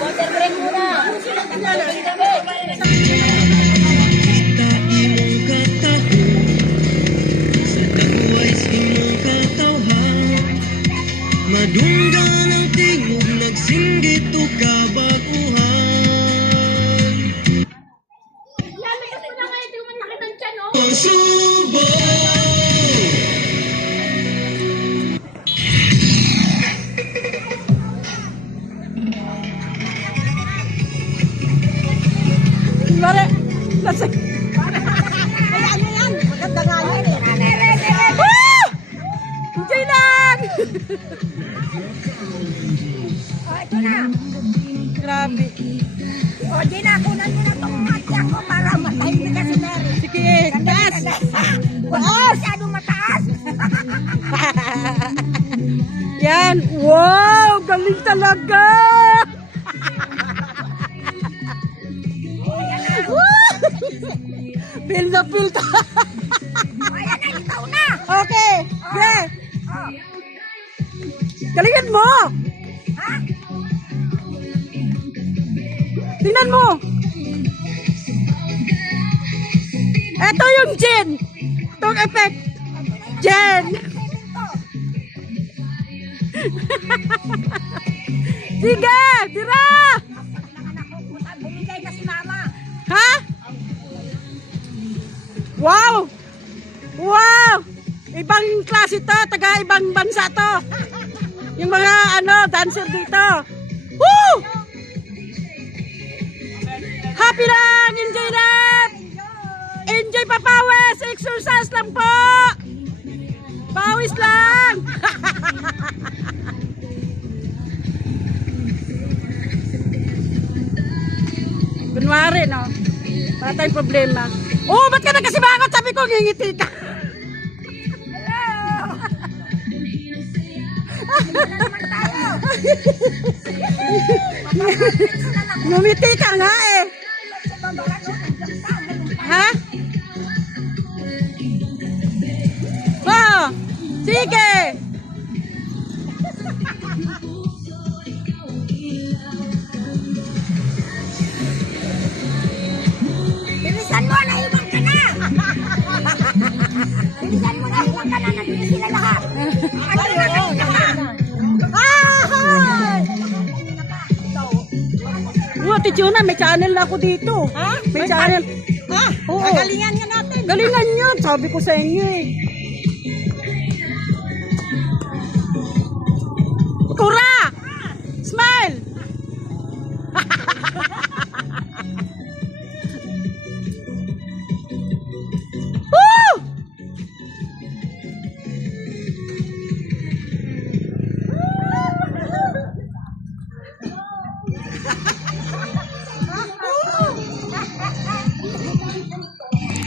Water break muna. Madunggan ang tingog, nagsinggit o kabaguhan. Lamigas mo na ngayon, di mo nakita ang tiyan, oh. Subo! Mare, nasa... Ay, ano yan? Maganda nga yan eh. Woo! Enjoy lang! Ito na. Grabe. O, di na, kunan mo na itong mati ako para matahimik ka si Mary. Sige, taas! Huwag mo masyadong mataas. Yan! Wow! Galing talaga! Feel na feel to. Ayan na, ikaw na. Okay. Okay. Oh. Galingan mo. Ha? Tingnan mo. Ito yung Jen. Itong effect. Jen. Sige. Tira. Bumigay na si Mama. Ha? Wow! Wow! Ibang klase to, taga ibang bansa to. Yung mga dancer dito. Woo! Happy lang! Enjoy lang! Enjoy pa pawis! Exercise lang po! Pawis lang! Kunwari, no? Wala tayong problema. Oh, ba't ka nagkasibangot? Sabi ko, ngingiti ka. Hello! Hindi na naman tayo. Ngumiti ka nga eh. Sa baba, no? Nandiyan ka. Ha? Oh, sige. Bilisan mo, naiwan ka na! Bilisan mo, naiwan ka na, nandun sila lahat. Ano na kanina ka? Ah! Oh, Tichuna, may channel na ako dito. Ha? May channel. Ha? Oo. Gagalingan nga natin. Galingan nyo, sabi ko sa inyo eh.